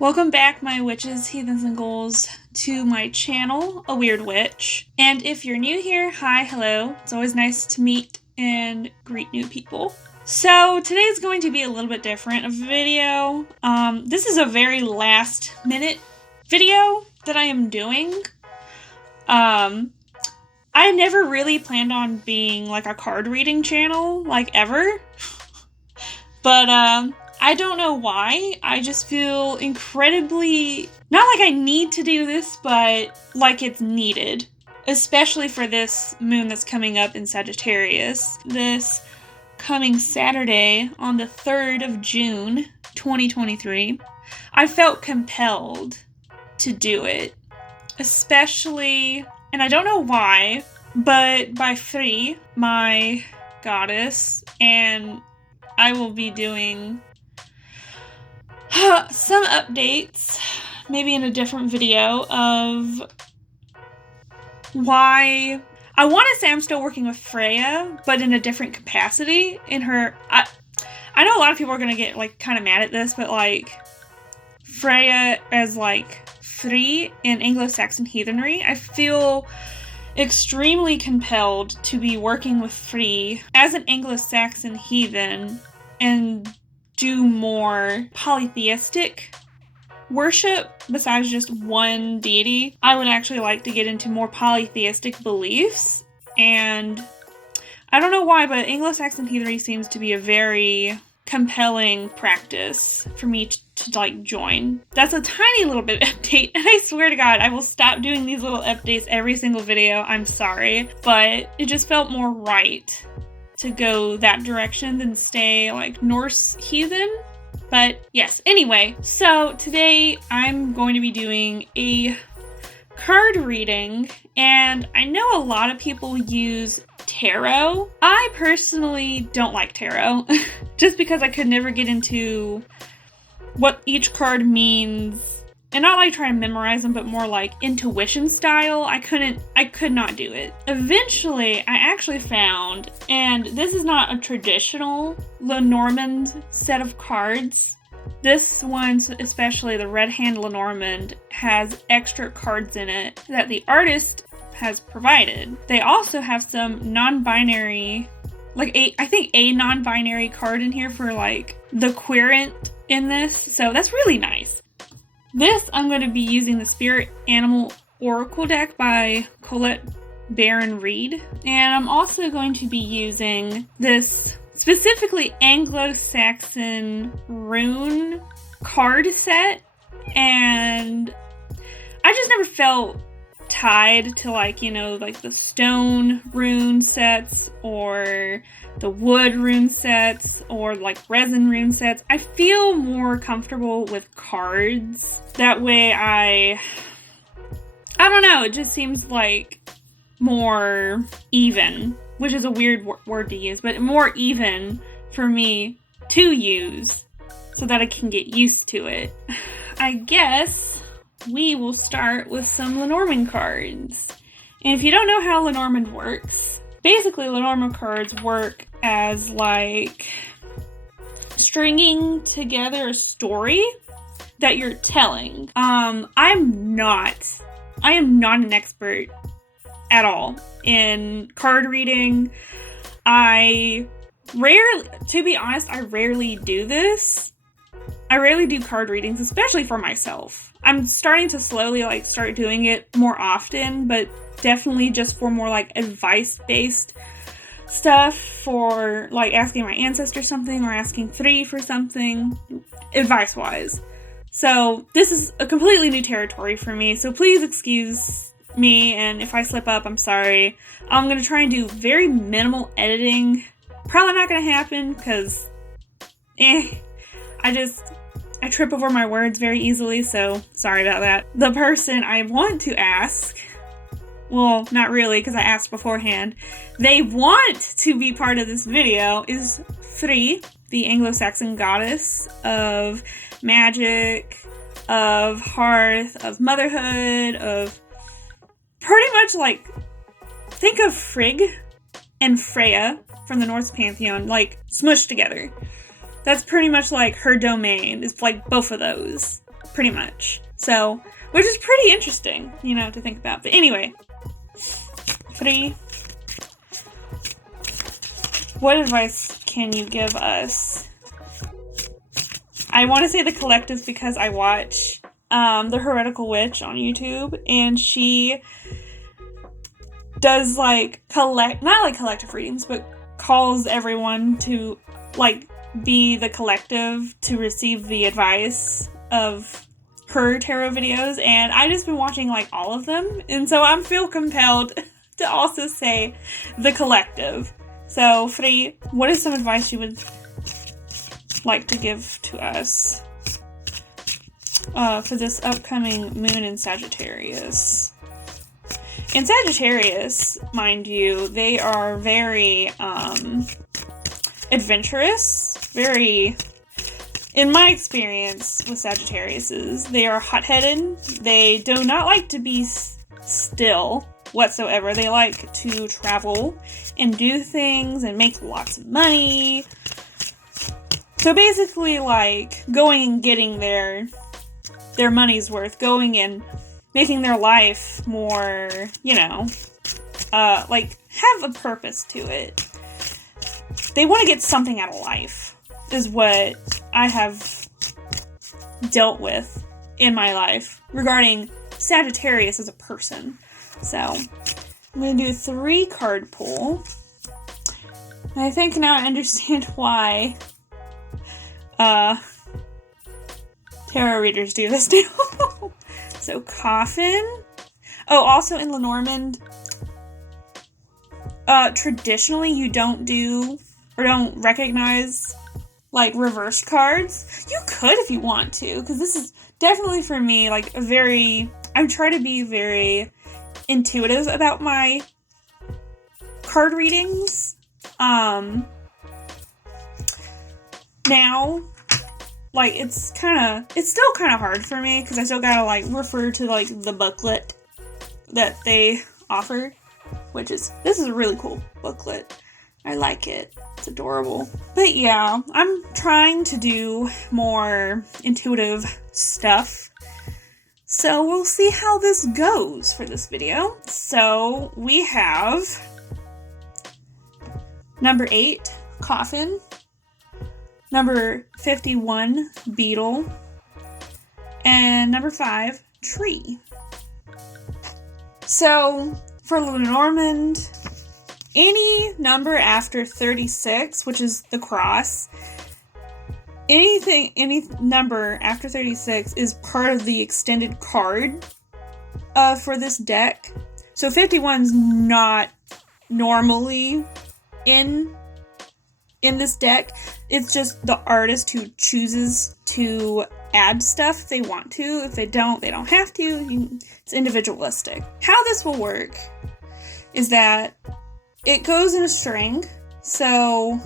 Welcome back, my witches, heathens, and ghouls, to my channel, A Weird Witch. And if you're new here, hi, hello. It's always nice to meet and greet new people. So today's going to be a little bit different of a video. This is a very last minute video that I am doing. I never really planned on being like a card reading channel, like ever. But I don't know why. I just feel incredibly, not like I need to do this, but like it's needed. Especially for this moon that's coming up in Sagittarius. This coming Saturday on the 3rd of June, 2023. I felt compelled to do it. Especially, and I don't know why, but by Wyrd, my goddess, and I will be doing some updates, maybe in a different video, of why I want to say I'm still working with Freya, but in a different capacity. In her, I know a lot of people are going to get like kind of mad at this, but like Freya as like Wyrd in Anglo-Saxon heathenry, I feel extremely compelled to be working with Wyrd as an Anglo-Saxon heathen and do more polytheistic worship besides just one deity. I would actually like to get into more polytheistic beliefs, and I don't know why, but Anglo-Saxon heathenry seems to be a very compelling practice for me to like join. That's a tiny little bit of update, and I swear to God I will stop doing these little updates every single video. I'm sorry, but it just felt more right to go that direction than stay like Norse heathen. But yes, anyway, so today I'm going to be doing a card reading, and I know a lot of people use tarot. I personally don't like tarot just because I could never get into what each card means, and not like trying to memorize them, but more like intuition style. I could not do it. Eventually, I actually found, and this is not a traditional Lenormand set of cards. This one, especially the red Hand Lenormand, has extra cards in it that the artist has provided. They also have some non-binary, like I think a non-binary card in here for like the querent in this, so that's really nice. This, I'm going to be using the Spirit Animal Oracle deck by Colette Baron Reed. And I'm also going to be using this specifically Anglo-Saxon Rune card set. And I just never felt tied to like, you know, like the stone rune sets or the wood rune sets or like resin rune sets. I feel more comfortable with cards. That way I don't know, it just seems like more even, which is a weird word to use, but more even for me to use so that I can get used to it. I guess we will start with some Lenormand cards. And if you don't know how Lenormand works, basically Lenormand cards work as like stringing together a story that you're telling. I am not an expert at all in card reading. To be honest, I rarely do this. I rarely do card readings, especially for myself. I'm starting to slowly like start doing it more often, but definitely just for more like advice-based stuff, for like asking my ancestors something or asking Wyrd for something, advice-wise. So this is a completely new territory for me, so please excuse me, and if I slip up, I'm sorry. I'm going to try and do very minimal editing. Probably not going to happen, because I trip over my words very easily, so sorry about that. The person I want to ask, well, not really, because I asked beforehand, they want to be part of this video is Wyrd, the Anglo-Saxon goddess of magic, of hearth, of motherhood, of pretty much like, think of Frigg and Freya from the Norse pantheon, like smushed together. That's pretty much like her domain, is like both of those. pretty much. So, which is pretty interesting, you know, to think about. But anyway, 3. What advice can you give us? I want to say the collective because I watch the Heretical Witch on YouTube, and she does like not like collective readings, but calls everyone to like be the collective to receive the advice of her tarot videos, and I just been watching like all of them, and so I feel compelled to also say the collective. So, Free, what is some advice you would like to give to us for this upcoming moon in Sagittarius? In Sagittarius, mind you, they are very adventurous, very, in my experience with Sagittariuses, they are hot-headed. They do not like to be still whatsoever. They like to travel and do things and make lots of money. So basically, like, going and getting their money's worth, going and making their life more, you know, like, have a purpose to it. They want to get something out of life, is what I have dealt with in my life regarding Sagittarius as a person. So, I'm going to do a 3-card pull. And I think now I understand why tarot readers do this now. So, Coffin. Oh, also in Lenormand, traditionally you don't do or don't recognize like reversed cards. You could if you want to, because this is definitely for me like a very, I'm trying to be very intuitive about my card readings. Now, like, it's still kind of hard for me, because I still gotta, like, refer to, like, the booklet that they offer, this is a really cool booklet. I like it. It's adorable. But yeah, I'm trying to do more intuitive stuff. So we'll see how this goes for this video. So we have number 8, Coffin. Number 51, Beetle. And number 5, Tree. So for Lenormand, any number after 36, which is the cross, any number after 36 is part of the extended card for this deck. So 51's not normally in this deck. It's just the artist who chooses to add stuff if they want to. If they don't, they don't have to. It's individualistic. How this will work is that it goes in a string. So,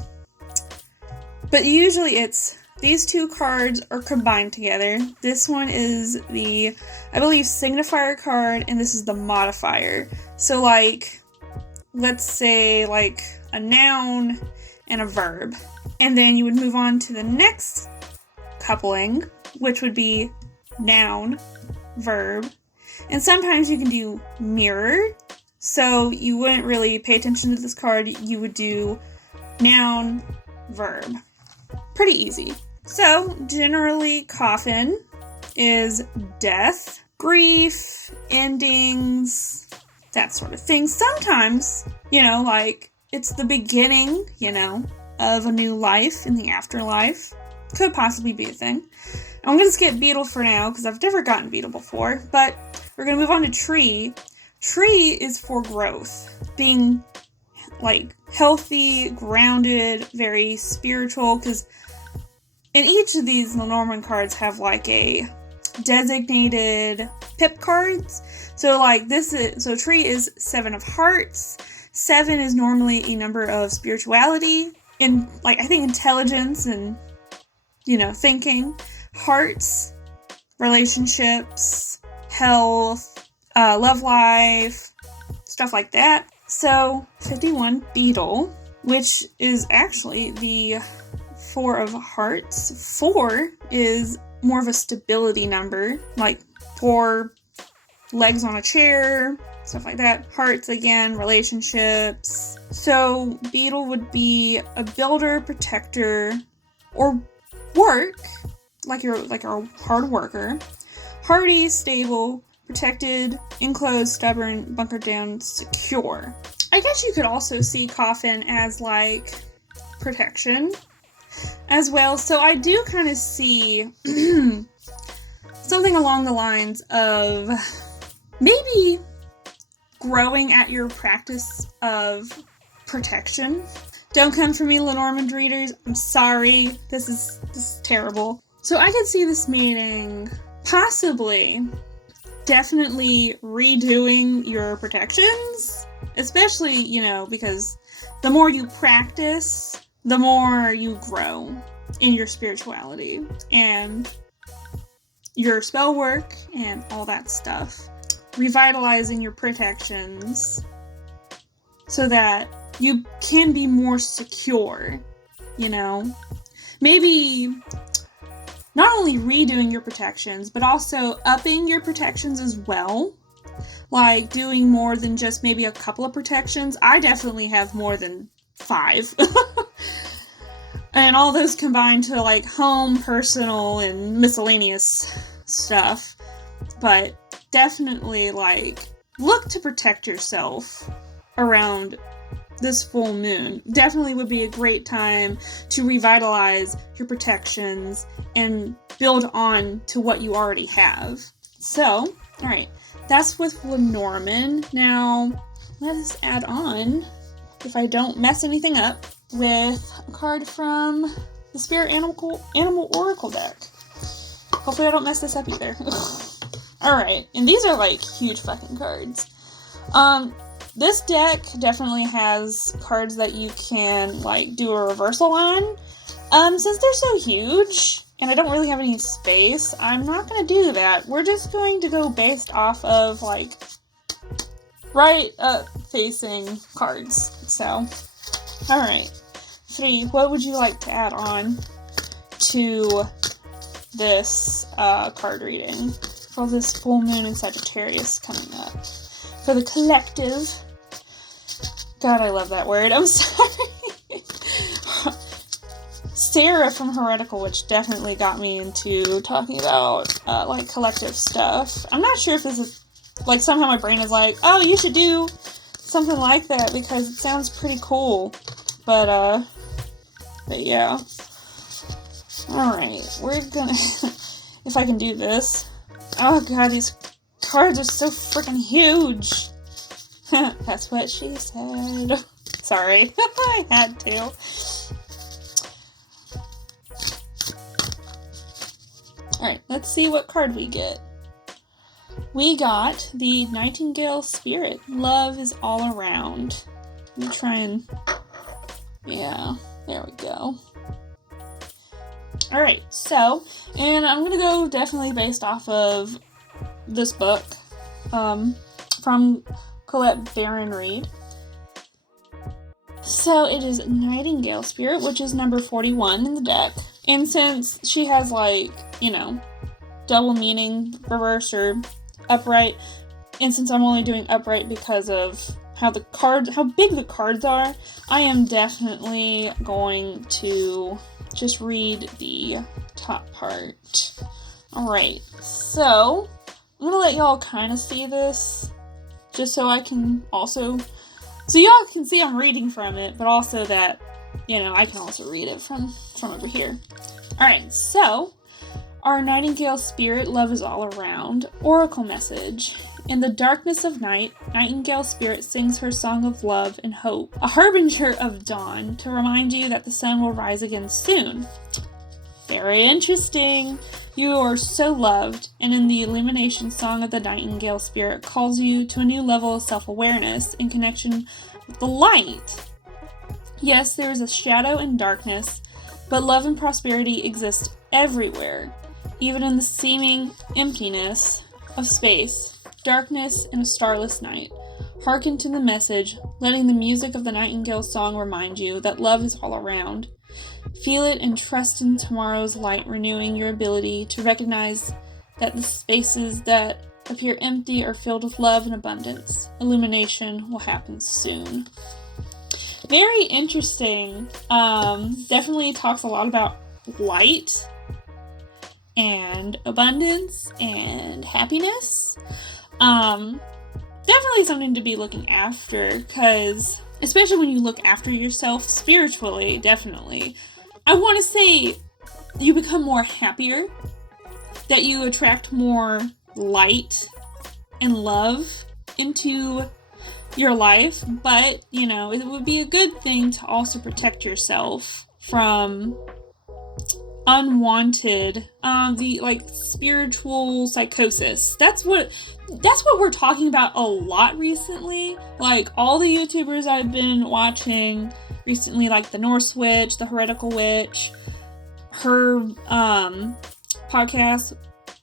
but usually it's these 2 cards are combined together. This one is the, I believe, signifier card, and this is the modifier. So like, let's say like a noun and a verb. And then you would move on to the next coupling, which would be noun, verb. And sometimes you can do mirror. So you wouldn't really pay attention to this card. You would do noun, verb. Pretty easy. So generally, Coffin is death, grief, endings, that sort of thing. Sometimes, you know, like it's the beginning, you know, of a new life in the afterlife. Could possibly be a thing. I'm going to skip Beetle for now because I've never gotten Beetle before, but we're going to move on to Tree. Tree is for growth, being like healthy, grounded, very spiritual, because in each of these Lenormand cards have like a designated pip cards. So like so Tree is 7 of hearts. 7 is normally a number of spirituality, in like I think intelligence and, you know, thinking. Hearts, relationships, health, love life, stuff like that. So 51, Beetle, which is actually the 4 of hearts. 4 is more of a stability number, like 4 legs on a chair, stuff like that. Hearts, again, relationships. So beetle would be a builder, protector, or work, like you're a hard worker. Hardy, stable, protected, enclosed, stubborn, bunkered down, secure. I guess you could also see coffin as like protection as well. So I do kind of see something along the lines of maybe growing at your practice of protection. Don't come for me, Lenormand readers. I'm sorry. This is terrible. So I could see this meaning possibly, definitely redoing your protections, especially, because the more you practice, the more you grow in your spirituality and your spell work and all that stuff. Revitalizing your protections so that you can be more secure, Maybe not only redoing your protections, but also upping your protections as well. Like doing more than just maybe a couple of protections. I definitely have more than 5. And all those combined to like home, personal, and miscellaneous stuff. But definitely like look to protect yourself around this full moon. Definitely would be a great time to revitalize your protections and build on to what you already have. So, alright, that's with Lenormand. Now, let us add on, if I don't mess anything up, with a card from the Spirit Animal Oracle deck. Hopefully I don't mess this up either. Alright, and these are like huge fucking cards. This deck definitely has cards that you can like do a reversal on. Since they're so huge and I don't really have any space, I'm not going to do that. We're just going to go based off of like right facing cards. So, alright. 3, what would you like to add on to this card reading for this full moon in Sagittarius coming up? For the collective. God, I love that word. I'm sorry. Sarah from Heretical Witch definitely got me into talking about, like, collective stuff. I'm not sure if this is, like, somehow my brain is like, oh, you should do something like that because it sounds pretty cool. But yeah. Alright, we're gonna, if I can do this. Oh god, these cards are so freaking huge. That's what she said. Sorry, I had to. Alright, let's see what card we get. We got the Nightingale Spirit. Love is all around. Let me try and... yeah, there we go. Alright, so, and I'm gonna go definitely based off of this book, from Colette Baron Reed. So it is Nightingale Spirit, which is number 41 in the deck. And since she has like, double meaning, reverse or upright, and since I'm only doing upright because of how big the cards are, I am definitely going to just read the top part. Alright, so I'm gonna let y'all kind of see this, just so I can also, so y'all can see I'm reading from it, but also that, I can also read it from over here. Alright, so, our Nightingale Spirit, love is all around. Oracle message. In the darkness of night, Nightingale Spirit sings her song of love and hope, a harbinger of dawn, to remind you that the sun will rise again soon. Very interesting. You are so loved, and in the illumination song of the Nightingale Spirit calls you to a new level of self-awareness in connection with the light. Yes, there is a shadow and darkness, but love and prosperity exist everywhere, even in the seeming emptiness of space, darkness, and a starless night. Hearken to the message, letting the music of the Nightingale song remind you that love is all around. Feel it and trust in tomorrow's light, renewing your ability to recognize that the spaces that appear empty are filled with love and abundance. Illumination will happen soon. Very interesting. Definitely talks a lot about light and abundance and happiness. Definitely something to be looking after, because especially when you look after yourself spiritually, definitely, I want to say you become more happier, that you attract more light and love into your life, but, you know, it would be a good thing to also protect yourself from unwanted, spiritual psychosis. That's what we're talking about a lot recently. Like, all the YouTubers I've been watching recently, like the Norse Witch, the Heretical Witch, her podcast,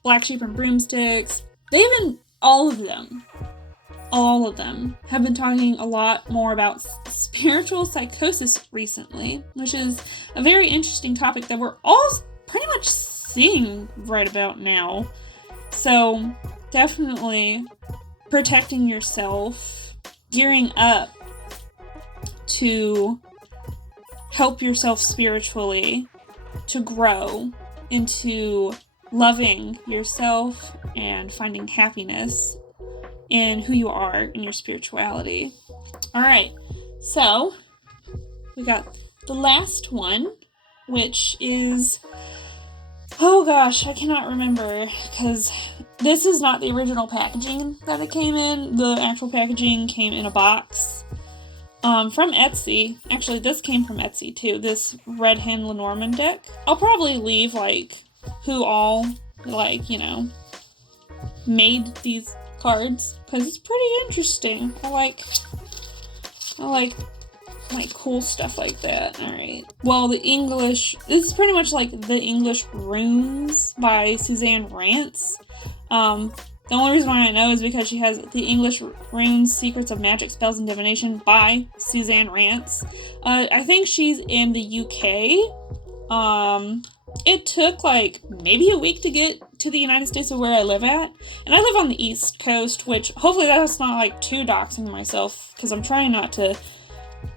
Black Sheep and Broomsticks, all of them have been talking a lot more about spiritual psychosis recently, which is a very interesting topic that we're all pretty much seeing right about now. So definitely protecting yourself, gearing up to help yourself spiritually to grow into loving yourself and finding happiness in who you are in your spirituality. Alright, so we got the last one, which is, oh gosh, I cannot remember, because this is not the original packaging that it came in. The actual packaging came in a box from Etsy. Actually, this came from Etsy too, this red Hand Lenormand deck. I'll probably leave, who all, made these cards, because it's pretty interesting. I like cool stuff like that. Alright. Well, this is pretty much like the English Runes by Suzanne Rance. The only reason why I know is because she has the English Runes, Secrets of Magic, Spells, and Divination by Suzanne Rance. I think she's in the UK. It took maybe a week to get to the United States of where I live at. And I live on the East Coast, which hopefully that's not too doxing myself, because I'm trying not to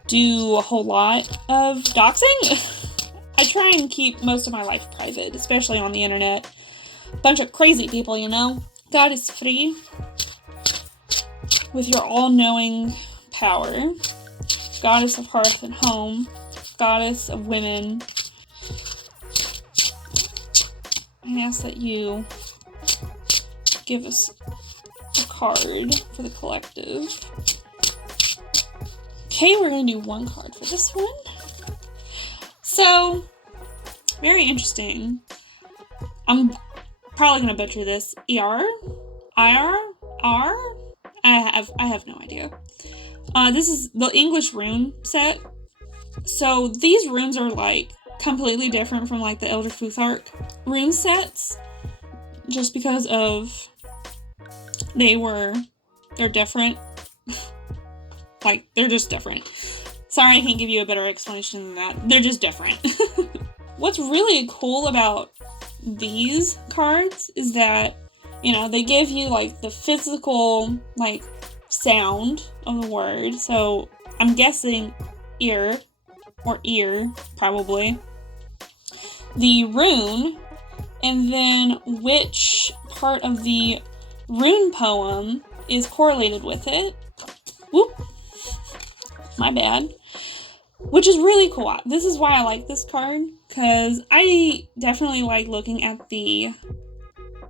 do a whole lot of doxing. I try and keep most of my life private, especially on the internet. Bunch of crazy people, you know? God is free with your all-knowing power. Goddess of hearth and home. Goddess of women. I ask that you give us a card for the collective. Okay, we're going to do one card for this one. So, very interesting. I'm probably going to butcher this. I have no idea. This is the English rune set. So, these runes are completely different from the Elder Futhark rune sets, just because of they're different. They're just different. Sorry, I can't give you a better explanation than that. They're just different. What's really cool about these cards is that, they give you the physical sound of the word. So I'm guessing ear, probably. The rune, and then which part of the rune poem is correlated with it. Whoop. My bad. Which is really cool. This is why I like this card, because I definitely like looking at the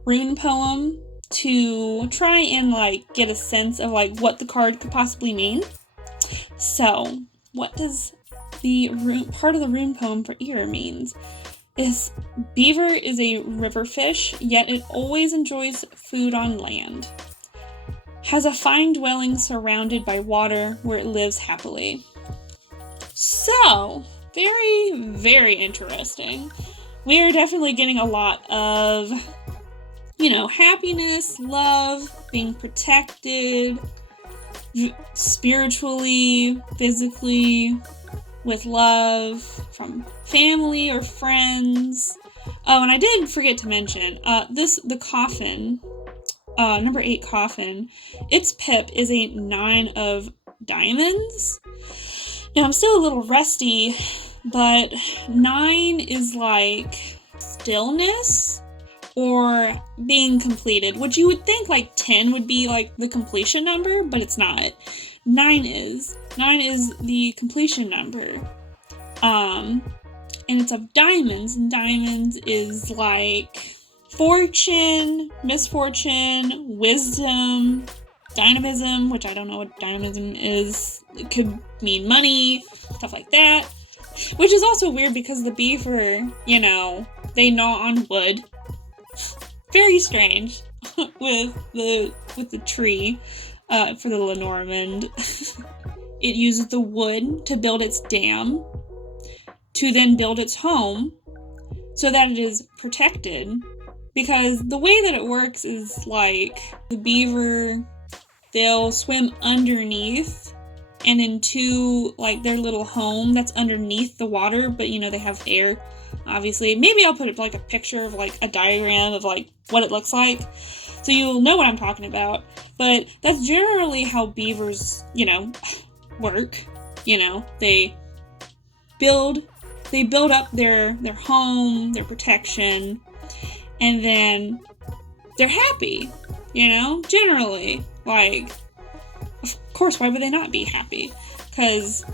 rune poem to try and get a sense of what the card could possibly mean. So, what does the part of the rune poem for ear means? Is beaver is a river fish, yet it always enjoys food on land. Has a fine dwelling surrounded by water where it lives happily. So, very, very interesting. We are definitely getting a lot of, happiness, love, being protected, spiritually, physically, with love from family or friends. Oh, and I did forget to mention, the coffin, number 8 coffin, its pip is a 9 of diamonds. Now, I'm still a little rusty, but 9 is like stillness or being completed, which you would think like 10 would be like the completion number, but it's not. 9 is the completion number. And it's of diamonds, and diamonds is like fortune, misfortune, wisdom, dynamism, which I don't know what dynamism is. It could mean money, stuff like that. Which is also weird because the beaver, you know, they gnaw on wood. Very strange with the tree for the Lenormand. It uses the wood to build its dam, to then build its home, so that it is protected. Because the way that it works is like the beaver, they'll swim underneath and into like their little home that's underneath the water, but you know, they have air, obviously. Maybe I'll put like a picture of like a diagram of like what it looks like, so you'll know what I'm talking about. But that's generally how beavers, you know, work. You know, they build up their home, their protection, and then they're happy, you know, generally. Like, of course, why would they not be happy? Because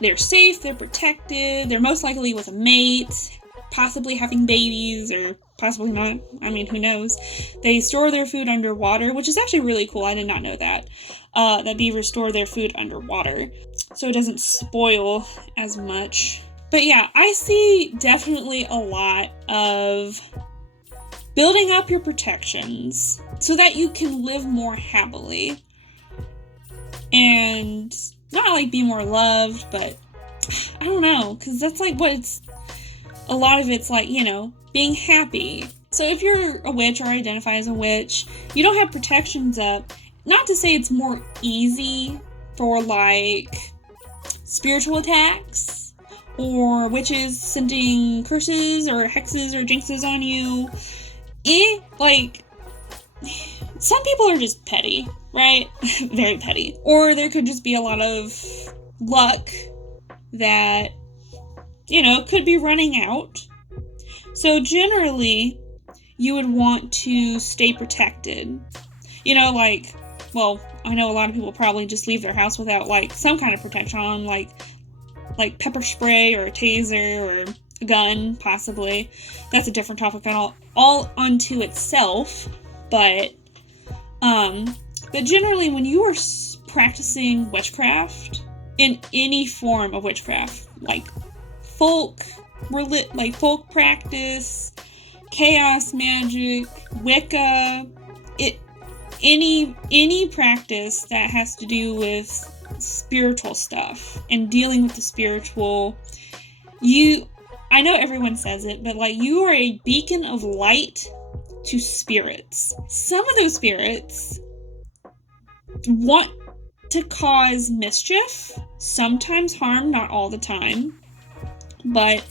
they're safe, they're protected, they're most likely with a mate, possibly having babies, or possibly not. I mean, who knows? They store their food underwater, which is actually really cool. I did not know that. That beavers store their food underwater, so it doesn't spoil as much. But yeah, I see definitely a lot of building up your protections so that you can live more happily. And not like be more loved, but I don't know, because that's like what it's, a lot of it's like, you know, being happy. So if you're a witch or identify as a witch, you don't have protections up. Not to say it's more easy for like spiritual attacks or witches sending curses or hexes or jinxes on you. Like, some people are just petty, right? Very petty. Or there could just be a lot of luck that, you know, could be running out. So generally, you would want to stay protected. You know, like, well, I know a lot of people probably just leave their house without, like, some kind of protection on, like pepper spray or a taser or a gun, possibly. That's a different topic all unto itself. But generally, when you are practicing witchcraft, in any form of witchcraft, like folk practice, chaos magic, Wicca, any practice that has to do with spiritual stuff and dealing with the spiritual, I know everyone says it, but like, you are a beacon of light to spirits. Some of those spirits want to cause mischief, sometimes harm, not all the time, but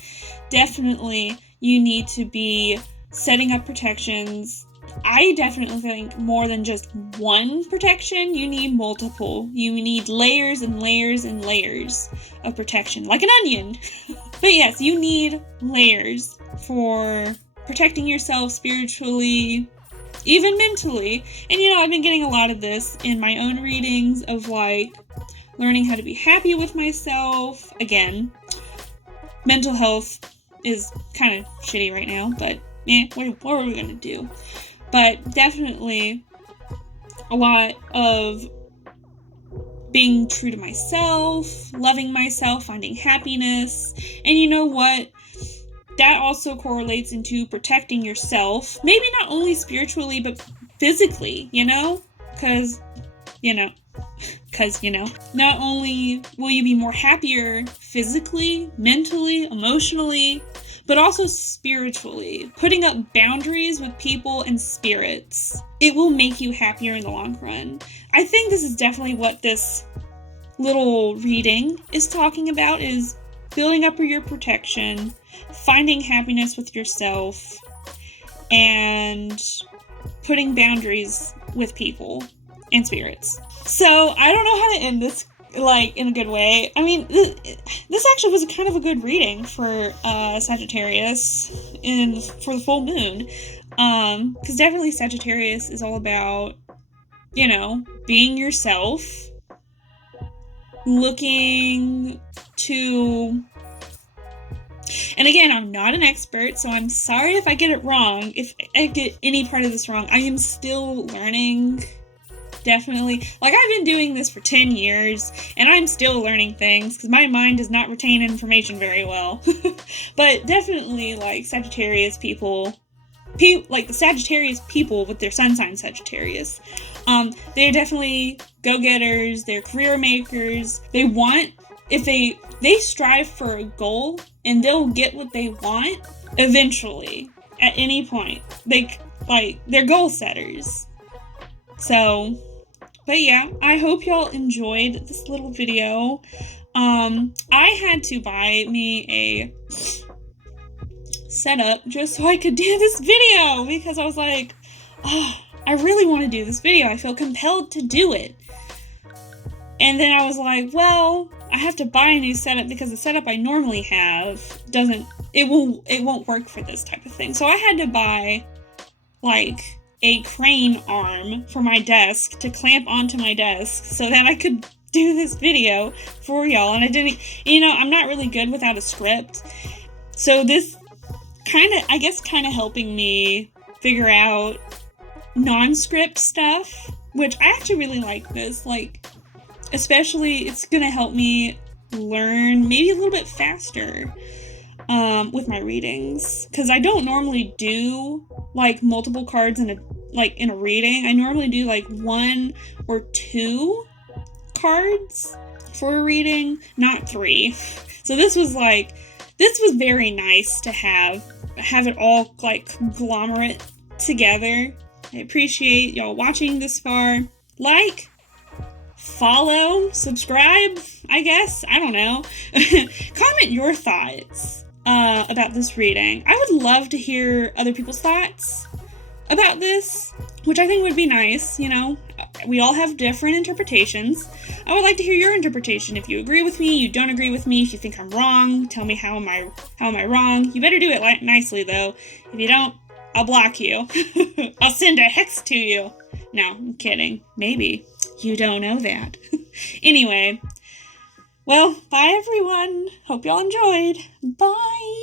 definitely you need to be setting up protections. I definitely think more than just one protection, you need multiple. You need layers and layers and layers of protection, like an onion. But yes, you need layers for protecting yourself spiritually, even mentally. And you know, I've been getting a lot of this in my own readings of like learning how to be happy with myself. Again, mental health is kind of shitty right now, but what are we gonna do? But definitely a lot of being true to myself, loving myself, finding happiness. And you know what? That also correlates into protecting yourself. Maybe not only spiritually, but physically, you know? Because, not only will you be more happier physically, mentally, emotionally, but also spiritually. Putting up boundaries with people and spirits, it will make you happier in the long run. I think this is definitely what this little reading is talking about is building up your protection, finding happiness with yourself, and putting boundaries with people and spirits. So I don't know how to end this like in a good way. I mean, this actually was kind of a good reading for Sagittarius for the full moon, because definitely Sagittarius is all about, you know, being yourself, looking to, and again, I'm not an expert, so I'm sorry if I get it wrong. If I get any part of this wrong, I am still learning. Definitely. Like, I've been doing this for 10 years, and I'm still learning things, because my mind does not retain information very well. But definitely, like, Sagittarius people, like the Sagittarius people with their sun sign Sagittarius, they're definitely go-getters, they're career makers, they want, if they strive for a goal, and they'll get what they want, eventually, at any point. They're goal setters. So, but yeah, I hope y'all enjoyed this little video. I had to buy me a setup just so I could do this video, because I was like, oh, I really want to do this video. I feel compelled to do it. And then I was like, well, I have to buy a new setup because the setup I normally have it won't work for this type of thing. So I had to buy like a crane arm for my desk to clamp onto my desk so that I could do this video for y'all. And I didn't, I'm not really good without a script. So this kind of helping me figure out non-script stuff, which I actually really like this. Like, especially, it's going to help me learn maybe a little bit faster with my readings. Because I don't normally do, like, multiple cards in a reading. I normally do, like, 1 or 2 cards for a reading, not 3. So this was very nice to have it all, like, conglomerate together. I appreciate y'all watching this far. Like, follow, subscribe, I guess. I don't know. Comment your thoughts about this reading. I would love to hear other people's thoughts about this, which I think would be nice. We all have different interpretations. I would like to hear your interpretation. If you agree with me, you don't agree with me, if you think I'm wrong, tell me how am I wrong. You better do it nicely, though. If you don't, I'll block you. I'll send a hex to you. No, I'm kidding. Maybe. You don't know that. Anyway, well, bye everyone. Hope y'all enjoyed. Bye.